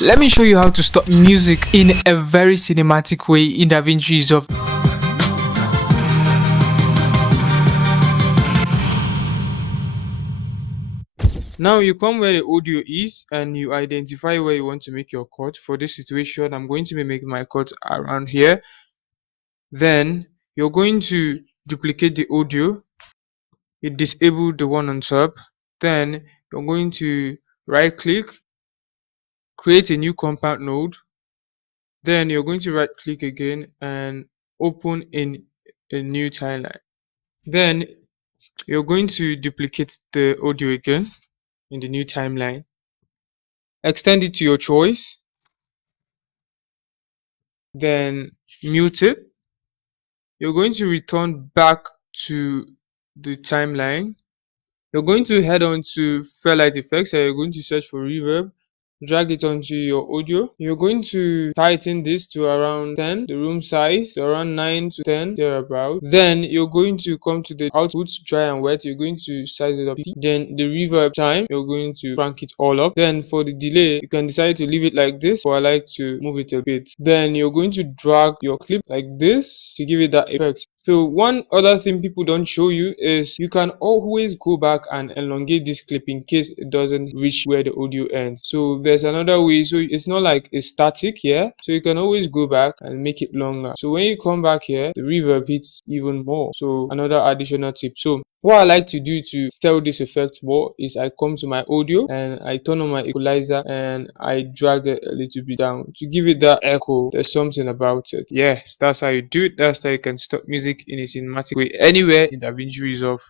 Let me show you how to stop music in a very cinematic way in DaVinci Resolve. Now you come where the audio is and you identify where you want to make your cut. For this situation, I'm going to be making my cut around here. Then you're going to duplicate the audio. You disable the one on top. Then you're going to right click, create a new compound node. Then you're going to right click again and open in a new timeline. Then you're going to duplicate the audio again in the new timeline. Extend it to your choice. Then mute it. You're going to return back to the timeline. You're going to head on to Fairlight Effects and you're going to search for reverb. Drag it onto your audio. You're going to tighten this to around 10, the room size to around 9 to 10 thereabout. Then you're going to come to the output, dry and wet. You're going to size it up. Then the reverb time, you're going to crank it all up. Then for the delay, you can decide to leave it like this, or I like to move it a bit. Then you're going to drag your clip like this to give it that effect. So one other thing people don't show you is you can always go back and elongate this clip in case it doesn't reach where the audio ends. So there's another way. So it's not like it's static here. So you can always go back and make it longer. So when you come back here, the reverb hits even more. So another additional tip. So what I like to do to sell this effect more is I come to my audio and I turn on my equalizer and I drag it a little bit down to give it that echo. There's something about it. Yes, that's how you do it. That's how you can stop music in a cinematic way anywhere in DaVinci Resolve.